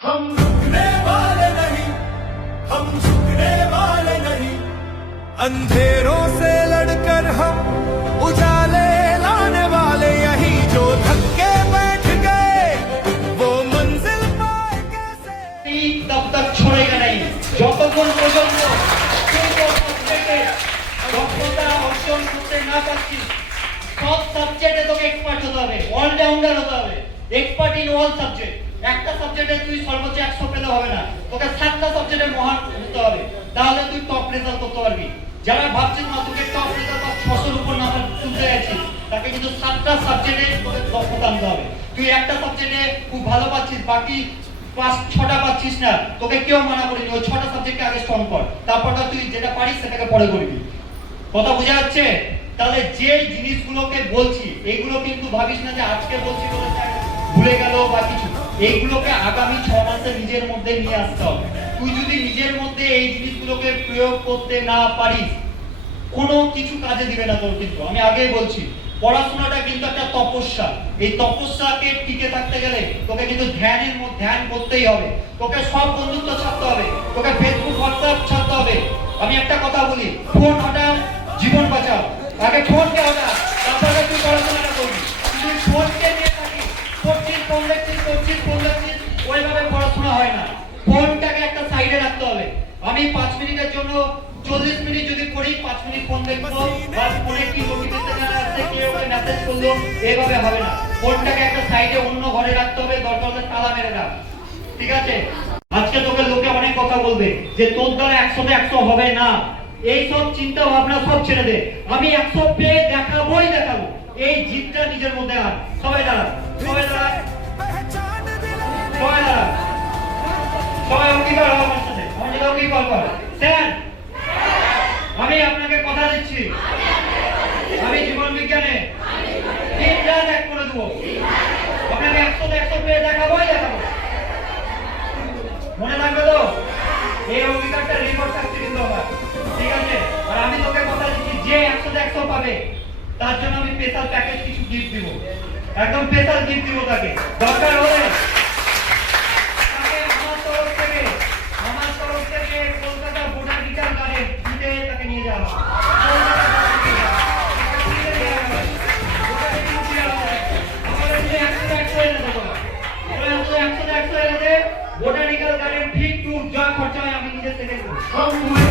हम रुकने वाले नहीं, हम झुकने वाले नहीं, अंधेरों से लड़कर हम उजाले लाने वाले, यहीं जो धक्के बैठ गए वो मंजिल पाए कैसे। तब तक छोड़ेगा नहीं যতক্ষণ পর্যন্ত দক্ষতা অর্জন করতে না পারছি। সব সাবজেক্টে তোকে এক্সপার্ট হতে হবে, অলরাউন্ডার হতে হবে, এক্সপার্ট ইন অল সাবজেক্ট। একটা সাবজেক্টে তুই সর্বোচ্চ 100 পেলে হবে না, তোকে 7টা সাবজেক্টে মহান হতে হবে, তাহলে তুই টপ রেজাল্ট করতে পারবি। যারা ভাবছিস না তোকে টপ রেজাল্ট বা 600 এর উপর নাম্বার তুলতে যাচ্ছিস, তাকে কিন্তু 7টা সাবজেক্টে তোকে দক্ষতা আনতে হবে। তুই একটা সাবজেক্টে খুব ভালো পাচ্ছিস, বাকি 5-6টা পাচ্ছিস না, তোকে কেউ মানা করেনি, ওই 6টা সাবজেক্টে আগে স্ট্রং কর, তারপরটা তুই যেটা পারিস সেটাকে পরে করবি। কথা বোঝা যাচ্ছে? তাহলে যে জিনিসগুলোকে বলছি এগুলো কিন্তু ভাবিস না যে আজকে বলছি বলে ভুলে গেল বা কিছু, এইগুলোকে আগামী 6 মাসে নিজের মধ্যে নিয়ে আসতে হবে। তুই যদি নিজের মধ্যে এই জিনিসগুলোকে প্রয়োগ করতে না পারিস, কোনো কিছু কাজে দিবে না তোর। কিন্তু আমি আগেই বলছি, পড়াশোনাটা কিন্তু একটা তপস্যা। এই তপস্যাকে টিকে থাকতে গেলে তোকে কিন্তু ধ্যান করতেই হবে। তোকে সব বন্ধুত্ব ছাড়তে হবে, তোকে ফেসবুক হোয়াটসঅ্যাপ ছাড়তে হবে। আমি একটা কথা বলি, ফোন হটাও জীবন বাঁচাও। আগে ফোনকে হটা, তারপরে তুই পড়াশোনাটা করবি। তুই ফোনকে নিয়ে থাকিস, ফোন দেখছিস, ওইভাবে পড়াশোনা হয় না। ফোনটাকে একটা সাইডে রাখতে হবে। আমি 5 মিনিটের জন্য 40 মিনিট যদি পড়ি, 5 মিনিট ফোন দেখবো, বা ফোনে কি নোটিফিকেশন আসছে, কেউ মেসেজ করলো, এইভাবে হবে না। ফোনটাকে একটা সাইডে অন্য ঘরে রাখতে হবে, দরকার হলে তালা মেরে রাখ। ঠিক আছে? আজকে তোকে লোকে অনেক কথা বলবে যে তোর দ্বারা 100তে 100 হবে না, এই সব চিন্তা ভাবনা সব ছেড়ে দে। আমি 100 পেয়ে দেখাবোই দেখাবো। এই জিতটা নিজের মধ্যে আন। সবাই দাঁড়া, সবাই দাঁড়া, সবাই দাঁড়া, সবাই অঙ্গীকার হও আমার সাথে। আমার সাথে অঙ্গীকার কর। স্যার, আমি আপনাকে কথা দিচ্ছি, আমি জীবন বিজ্ঞানে 3 ক্লাস 1 করে দেবো। আপনাকে 100তে 100 পেয়ে দেখাবোই দেখাবো। মনে থাকবে তো? এই অঙ্গীকারটা রেকর্ড থাকছে কিন্তু আমার। ঠিক আছে? আর আমি তোকে কথা দিচ্ছি, যে 100তে 100 পাবে তার জন্য আমি স্পেশাল প্যাকেজ কিছু গিফট দিব। একদম স্পেশাল গিফট দিব তাকে। দরকার হলে তাকে আমার তরফ থেকে কলকাতা বোটানিক্যাল গার্ডেন ফ্রিতে তাকে নিয়ে যাওয়া হবে। বোটানিক্যাল গার্ডেন ঠিক ট্যুর যা খরচা হয় আমি নিজে থেকে করব।